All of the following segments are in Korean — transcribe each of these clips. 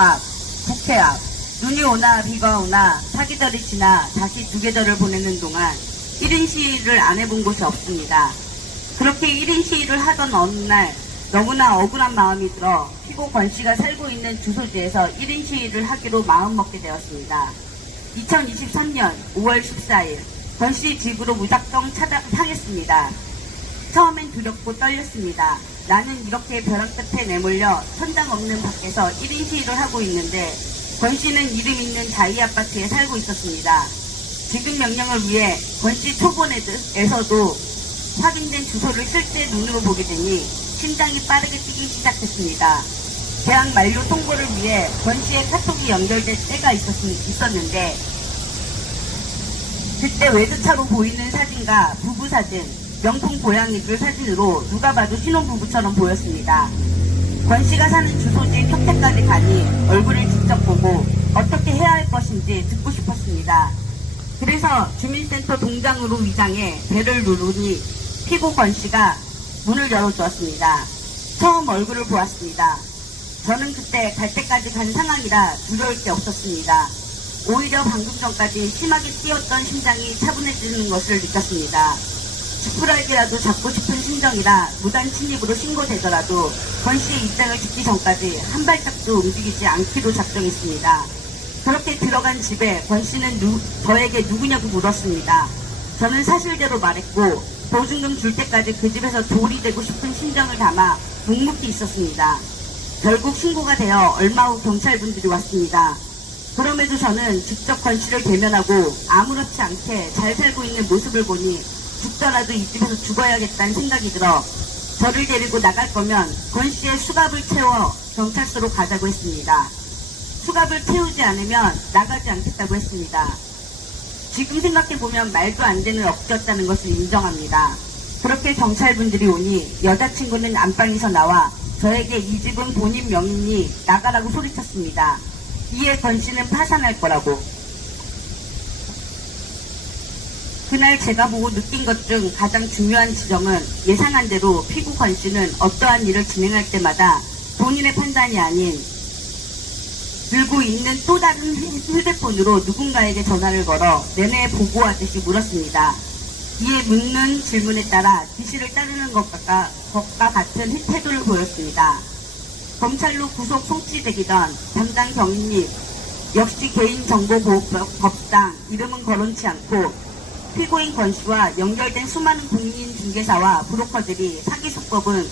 앞, 국회 앞, 눈이 오나 비가 오나 사계절이 지나 다시 두 계절을 보내는 동안 1인 시위를 안 해본 곳이 없습니다. 그렇게 1인 시위를 하던 어느 날 너무나 억울한 마음이 들어 피고 권 씨가 살고 있는 주소지에서 1인 시위를 하기로 마음먹게 되었습니다. 2023년 5월 14일 권 씨 집으로 무작정 향했습니다. 처음엔 두렵고 떨렸습니다. 나는 이렇게 벼랑 끝에 내몰려 천장 없는 밖에서 1인 시위를 하고 있는데 권 씨는 이름 있는 자이 아파트에 살고 있었습니다. 지금 명령을 위해 권 씨 초본에서도 확인된 주소를 실제 눈으로 보게 되니 심장이 빠르게 뛰기 시작했습니다. 계약 만료 통보를 위해 권 씨의 카톡이 연결될 때가 있었는데 그때 외제차로 보이는 사진과 부부 사진, 명품 고양이들 사진으로 누가 봐도 신혼부부처럼 보였습니다. 권 씨가 사는 주소지인 평택까지 가니 얼굴을 직접 보고 어떻게 해야 할 것인지 듣고 싶었습니다. 그래서 주민센터 동장으로 위장해 배를 누르니 피고 권 씨가 문을 열어주었습니다. 처음 얼굴을 보았습니다. 저는 그때 갈 때까지 간 상황이라 두려울 게 없었습니다. 오히려 방금 전까지 심하게 뛰었던 심장이 차분해지는 것을 느꼈습니다. 지푸라기라도 잡고 싶은 심정이라 무단 침입으로 신고되더라도 권 씨의 입장을 듣기 전까지 한 발짝도 움직이지 않기로 작정했습니다. 그렇게 들어간 집에 권 씨는 저에게 누구냐고 물었습니다. 저는 사실대로 말했고 보증금 줄 때까지 그 집에서 돌이 되고 싶은 심정을 담아 묵묵히 있었습니다. 결국 신고가 되어 얼마 후 경찰분들이 왔습니다. 그럼에도 저는 직접 권 씨를 대면하고 아무렇지 않게 잘 살고 있는 모습을 보니 죽더라도 이 집에서 죽어야겠다는 생각이 들어 저를 데리고 나갈 거면 권 씨의 수갑을 채워 경찰서로 가자고 했습니다. 수갑을 채우지 않으면 나가지 않겠다고 했습니다. 지금 생각해보면 말도 안 되는 억지였다는 것을 인정합니다. 그렇게 경찰분들이 오니 여자친구는 안방에서 나와 저에게 이 집은 본인 명의니 나가라고 소리쳤습니다. 이에 권 씨는 파산할 거라고. 그날 제가 보고 느낀 것 중 가장 중요한 지점은 예상한 대로 피고 권 씨는 어떠한 일을 진행할 때마다 본인의 판단이 아닌 들고 있는 또 다른 휴대폰으로 누군가에게 전화를 걸어 내내 보고하듯이 물었습니다. 이에 묻는 질문에 따라 지시를 따르는 것과 같은 태도를 보였습니다. 검찰로 구속 송치되기 전 담당 경위님 역시 개인정보보호법상 이름은 거론치 않고 피고인 권 씨와 연결된 수많은 공인중개사와 브로커들이 사기 수법은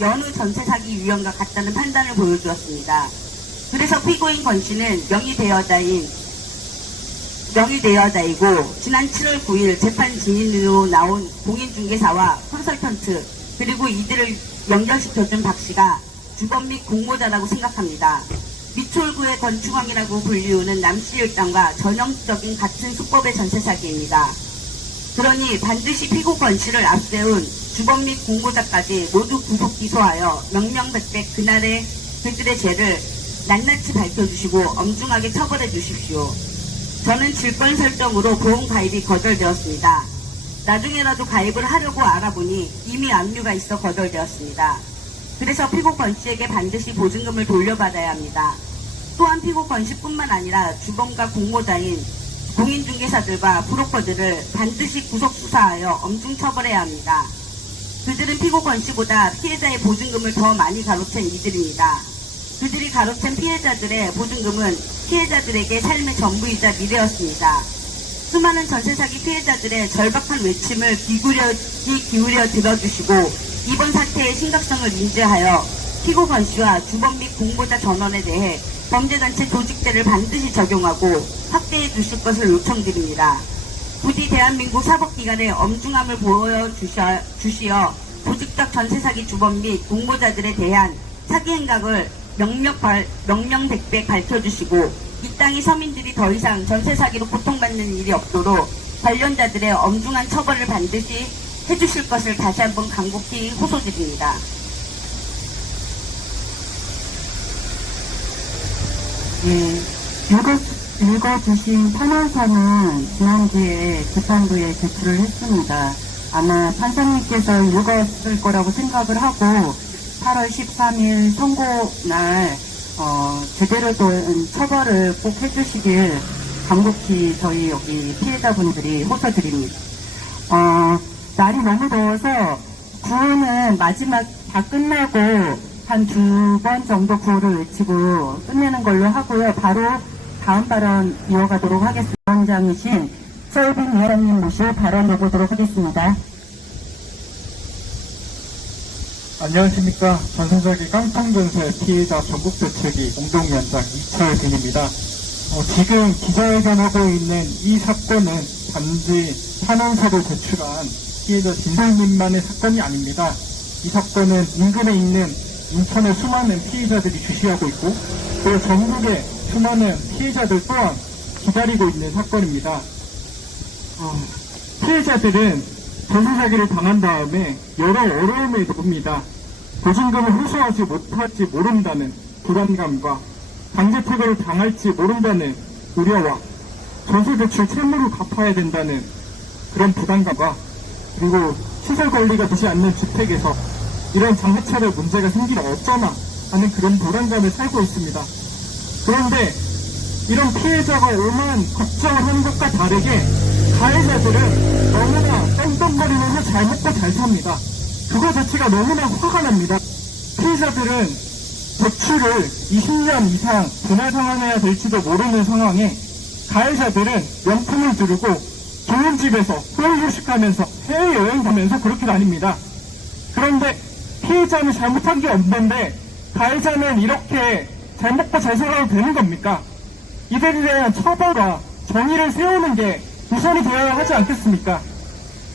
여느 전세 사기 유형과 같다는 판단을 보여주었습니다. 그래서 피고인 권 씨는 명의대여자이고 지난 7월 9일 재판 증인으로 나온 공인중개사와 컨설턴트 그리고 이들을 연결시켜준 박 씨가 주범 및 공모자라고 생각합니다. 미추홀구의 건축왕이라고 불리우는 남씨 일당과 전형적인 같은 수법의 전세 사기입니다. 그러니 반드시 피고 권 씨를 앞세운 주범 및 공모자까지 모두 구속 기소하여 명명백백 그들의 죄를 낱낱이 밝혀주시고 엄중하게 처벌해 주십시오. 저는 질권 설정으로 보험 가입이 거절되었습니다. 나중에라도 가입을 하려고 알아보니 이미 압류가 있어 거절되었습니다. 그래서 피고 권 씨에게 반드시 보증금을 돌려받아야 합니다. 또한 피고 권 씨뿐만 아니라 주범과 공모자인 공인중개사들과 브로커들을 반드시 구속 수사하여 엄중 처벌해야 합니다. 그들은 피고 권 씨보다 피해자의 보증금을 더 많이 가로챈 이들입니다. 그들이 가로챈 피해자들의 보증금은 피해자들에게 삶의 전부이자 미래였습니다. 수많은 전세사기 피해자들의 절박한 외침을 귀 기울여 들어주시고 이번 사태의 심각성을 인지하여 피고 권 씨와 주범 및 공모자 전원에 대해 범죄단체 조직죄를 반드시 적용하고 확대해 주실 것을 요청드립니다. 부디 대한민국 사법기관의 엄중함을 보여주시어 조직적 전세사기 주범 및 공모자들에 대한 사기 행각을 명명백백 밝혀주시고 이 땅의 서민들이 더 이상 전세사기로 고통받는 일이 없도록 관련자들의 엄중한 처벌을 반드시 해주실 것을 다시 한번 간곡히 호소드립니다. 읽어주신 판원서는 지난주에 재판부에 제출을 했습니다. 아마 판사님께서 읽었을 거라고 생각을 하고 8월 13일 선고날 제대로 된 처벌을 꼭 해주시길 간곡히 저희 여기 피해자분들이 호소드립니다. 날이 너무 더워서 구호는 마지막 다 끝나고 한 2번 정도 구호를 외치고 끝내는 걸로 하고요. 바로 다음 발언 이어가도록 하겠습니다. 위원장이신 서울빈 위원장님 모시고 발언 해보도록 하겠습니다. 안녕하십니까. 전세자기 깡통전세 피해자 전국대책위 공동위원장 이철빈입니다. 지금 기자회견하고 있는 이 사건은 단지 탄원서를 제출한 피해자 진술님만의 사건이 아닙니다. 이 사건은 인근에 있는 인천의 수많은 피해자들이 주시하고 있고 또 전국의 수많은 피해자들 또한 기다리고 있는 사건입니다. 피해자들은 전세 사기를 당한 다음에 여러 어려움을 겪습니다. 보증금을 회수하지 못할지 모른다는 불안감과 강제퇴거를 당할지 모른다는 우려와 전세대출 채무를 갚아야 된다는 그런 부담감과 그리고 시설 관리가 되지 않는 주택에서 이런 장기차별 문제가 생기면 어쩌나 하는 그런 불안감을 살고 있습니다. 그런데 이런 피해자가 오만 걱정을 하는 것과 다르게 가해자들은 너무나 떵떵거리면서 잘 먹고 잘 삽니다. 그거 자체가 너무나 화가 납니다. 피해자들은 대출을 20년 이상 분할 상환해야 될지도 모르는 상황에 가해자들은 명품을 두르고 좋은 집에서 후회휴식하면서 해외여행 가면서 그렇게 다닙니다. 그런데 피해자는 잘못한 게 없는데 가해자는 이렇게 잘 먹고 잘 살아도 되는 겁니까? 이들에 대한 처벌과 정의를 세우는 게 우선이 되어야 하지 않겠습니까?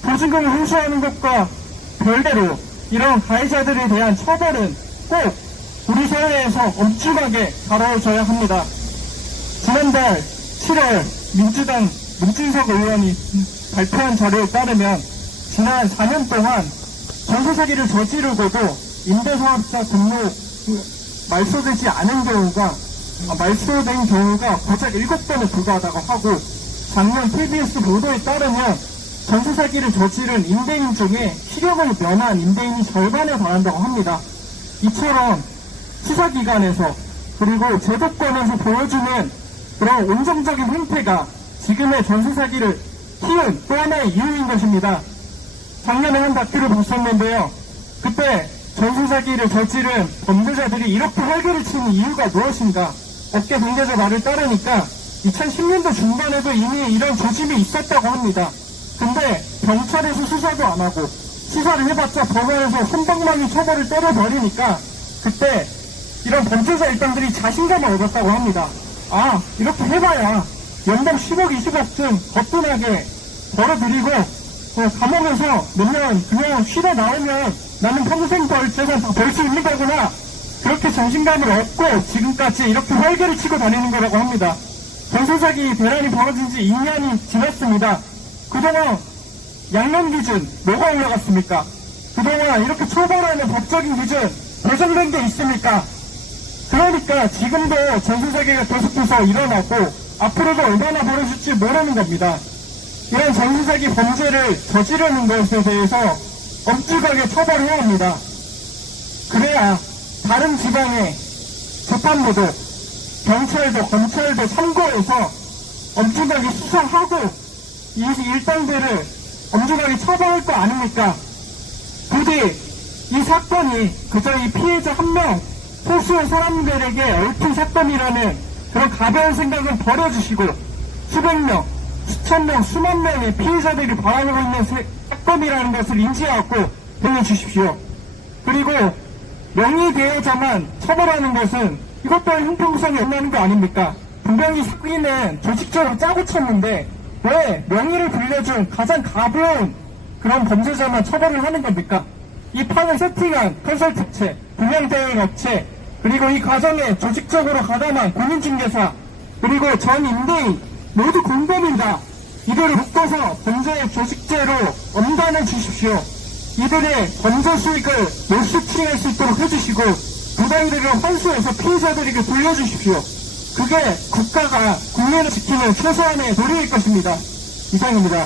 보증금을 회수하는 것과 별개로 이런 가해자들에 대한 처벌은 꼭 우리 사회에서 엄중하게 다뤄져야 합니다. 지난달 7월 민주당 문진석 의원이 발표한 자료에 따르면 지난 4년 동안 전세 사기를 저지르고도 임대사업자 등록 말소되지 않은 경우가 말소된 경우가 고작 7건에 불과하다고 하고 작년 TBS 보도에 따르면 전세 사기를 저지른 임대인 중에 실형을 면한 임대인이 절반에 달한다고 합니다. 이처럼 수사기관에서 그리고 제도권에서 보여주는 그런 온정적인 행태가 지금의 전세 사기를 키운 또 하나의 이유인 것입니다. 작년에 한 다큐를 봤었는데요. 그때 전세 사기를 저지른 범죄자들이 이렇게 활개를 치는 이유가 무엇인가? 업계 관계자 말을 따르니까 2010년도 중반에도 이미 이런 조짐이 있었다고 합니다. 근데 경찰에서 수사도 안 하고 수사를 해봤자 법원에서 손방망이 처벌을 때려버리니까 그때 이런 범죄자 일당들이 자신감을 얻었다고 합니다. 아, 이렇게 해봐야 연봉 10억, 20억쯤 거뜬하게 벌어들이고 감옥에서 몇 년 그냥 쉬다 나오면 나는 평생 벌 재산 다 벌 수 있는 거구나. 그렇게 자신감을 얻고 지금까지 이렇게 활개를 치고 다니는 거라고 합니다. 전세 사기 대란이 벌어진 지 2년이 지났습니다. 그동안 양형 기준 뭐가 올라갔습니까? 그동안 이렇게 처벌하는 법적인 기준 배정된 게 있습니까? 그러니까 지금도 전세 사기가 계속해서 일어나고 앞으로도 얼마나 벌어질지 모르는 겁니다. 이런 전세 사기 범죄를 저지르는 것에 대해서 엄중하게 처벌해야 합니다. 그래야 다른 지방의 재판부도 경찰도 검찰도 참고해서 엄중하게 수사하고 이 일당들을 엄중하게 처벌할 거 아닙니까? 부디 이 사건이 그저 이 피해자 한 명 소수의 사람들에게 얽힌 사건이라는 그런 가벼운 생각은 버려주시고 수백 명, 수천 명, 수만 명의 피해자들이 바라보고 있는 사건이라는 것을 인지하고 보내주십시오. 그리고 명의대여자만 처벌하는 것은 이것 또한 형평성이 없는 거 아닙니까? 분명히 사기는 조직적으로 짜고 쳤는데 왜 명의를 빌려준 가장 가벼운 그런 범죄자만 처벌을 하는 겁니까? 이 판을 세팅한 컨설팅체, 분양대행업체, 그리고 이 과정에 조직적으로 가담한 공인중개사, 그리고 전 임대인 모두 공범이다. 이들을 묶어서 범죄의 조직죄로 엄단해 주십시오. 이들의 범죄 수익을 몰수치할 수 있도록 해주시고 부당이득을 환수해서 피해자들에게 돌려주십시오. 그게 국가가 국민을 지키는 최소한의 도리일 것입니다. 이상입니다.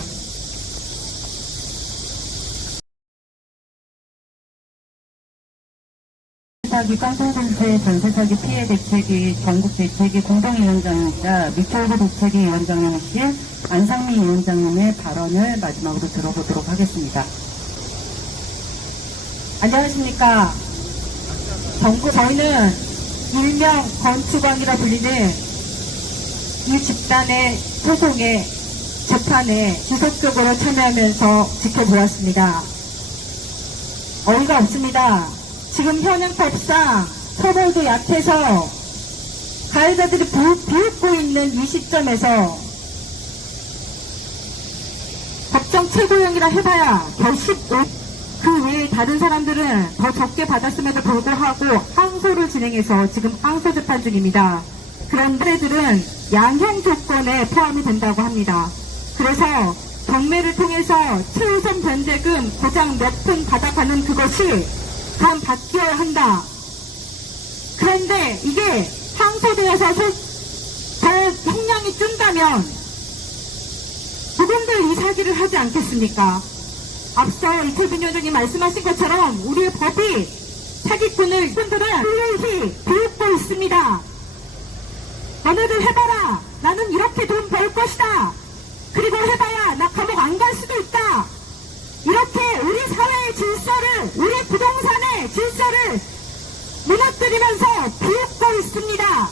전세사기 깡통전세 전세사기 피해 대책위 전국 대책위 공동위원장이자 미철구 대책위 위원장님이신 안상미 위원장님의 발언을 마지막으로 들어보도록 하겠습니다. 안녕하십니까. 저희는 일명 건축왕이라 불리는 이 집단의 소송에 재판에 지속적으로 참여하면서 지켜보았습니다. 어이가 없습니다. 지금 현행법상 처벌도 약해서 가해자들이 비웃고 있는 이 시점에서 법정 최고형이라 해봐야 더 15, 그 외에 다른 사람들은 더 적게 받았음에도 불구하고 항소를 진행해서 지금 항소 재판 중입니다. 그런데 들은 양형 조건에 포함이 된다고 합니다. 그래서 경매를 통해서 최우선 변제금 고장 몇 푼 받아가는 그것이 다 바뀌어야 한다. 그런데 이게 항소되어서 더 형량이 준다면 누군들 이 사기를 하지 않겠습니까? 앞서 이태빈 위원장님 말씀하신 것처럼 우리의 법이 사기꾼을 분들은 훌륭히 비웃고 있습니다. 너네들 해봐라. 나는 이렇게 돈 벌 것이다. 그리고 해봐야 나 감옥 안 갈 수도 있다. 이렇게 우리 사회의 질서를, 우리 부동산의 질서를 무너뜨리면서 비웃고 있습니다.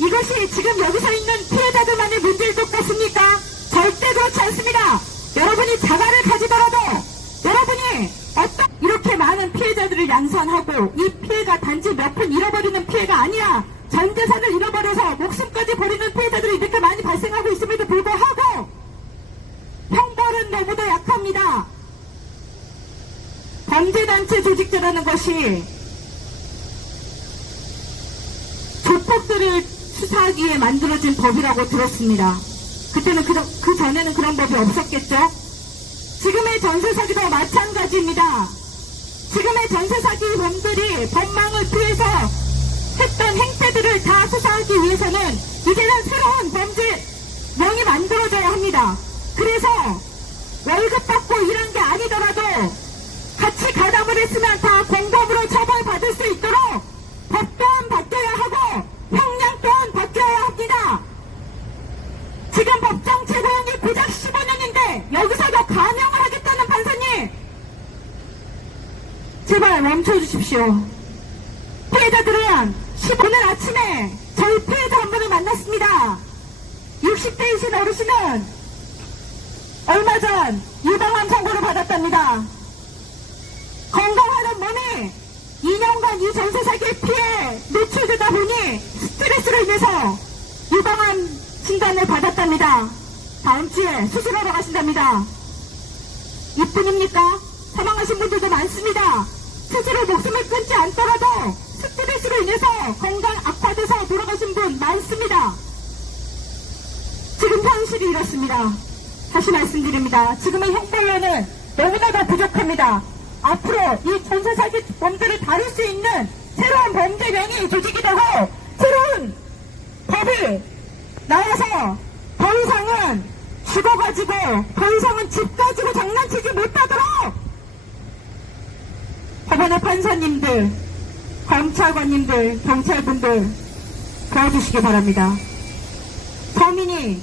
이것이 지금 여기서 있는 피해자들만의 문제일 것 같습니까? 절대 그렇지 않습니다. 여러분이 자가를 가지더라도 여러분이 이렇게 많은 피해자들을 양산하고 이 피해가 단지 몇 푼 잃어버리는 피해가 아니라 전 재산을 잃어버려서 목숨까지 버리는 피해자들이 이렇게 많이 발생하고 있음에도 불구하고 형벌은 너무도 약합니다. 범죄단체 조직자라는 것이 조폭들을 수사하기 위해 만들어진 법이라고 들었습니다. 그때는 그 전에는 그런 법이 없었겠죠? 지금의 전세사기도 마찬가지입니다. 지금의 전세사기범들이 법망을 피해서 했던 행태들을 다 수사하기 위해서는 이제는 새로운 범죄명이 만들어져야 합니다. 그래서 월급 받고 일한 게 아니더라도 같이 가담을 했으면 다 공범으로 처벌받을 수 있도록 법 또한 바뀌어야 하고 형량 또한 바뀌어야 합니다. 지금 법정 최고형이 고작 15년인데 여기서도 감형을 하겠다는 판사님, 제발 멈춰주십시오. 피해자들은 오늘 아침에 저희 피해자 한 분을 만났습니다. 60대이신 어르신은 얼마 전 유방암 선고를 받았답니다. 건강하던 몸이 2년간 이 전세사기의 피해에 노출되다 보니 스트레스로 인해서 유방암 진단을 받았답니다. 다음 주에 수술하러 가신답니다. 이뿐입니까? 사망하신 분들도 많습니다. 스스로 목숨을 끊지 않더라도 스트레스로 인해서 건강 악화돼서 돌아가신 분 많습니다. 지금 현실이 이렇습니다. 다시 말씀드립니다. 지금의 형벌로는 너무나도 부족합니다. 앞으로 이 전세사기 범죄를 다룰 수 있는 새로운 범죄명이 조직이 되고 새로운 법이 나와서 더 이상은 죽어가지고 더 이상은 집 가지고 장난치지 못하도록 법원의 판사님들, 검찰관님들, 경찰분들 도와주시기 바랍니다. 서민이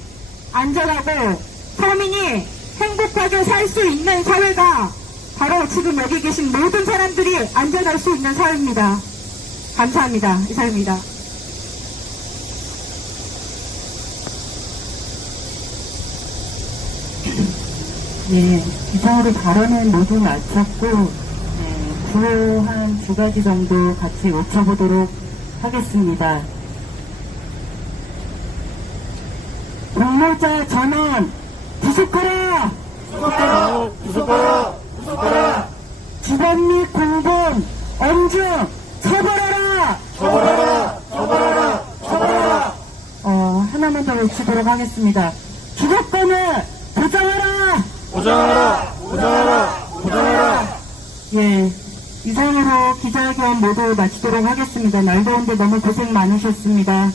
안전하고 서민이 행복하게 살 수 있는 사회가 바로 지금 여기 계신 모든 사람들이 안전할 수 있는 사회입니다. 감사합니다. 이상입니다. 네, 이상으로 발언은 모두 마쳤고, 구호 한 2가지 정도 같이 외쳐보도록 하겠습니다. 공모자 전원 구속하라! 구속하라! 구속하라! 주범 및 공범 엄중 처벌하라! 처벌하라! 처벌하라! 처벌하라! 하나만 더 외치도록 하겠습니다. 주거권을 보장하라! 보장하라! 보장하라! 보장하라! 예, 이상으로 기자회견 모두 마치도록 하겠습니다. 날 더운데 너무 고생 많으셨습니다.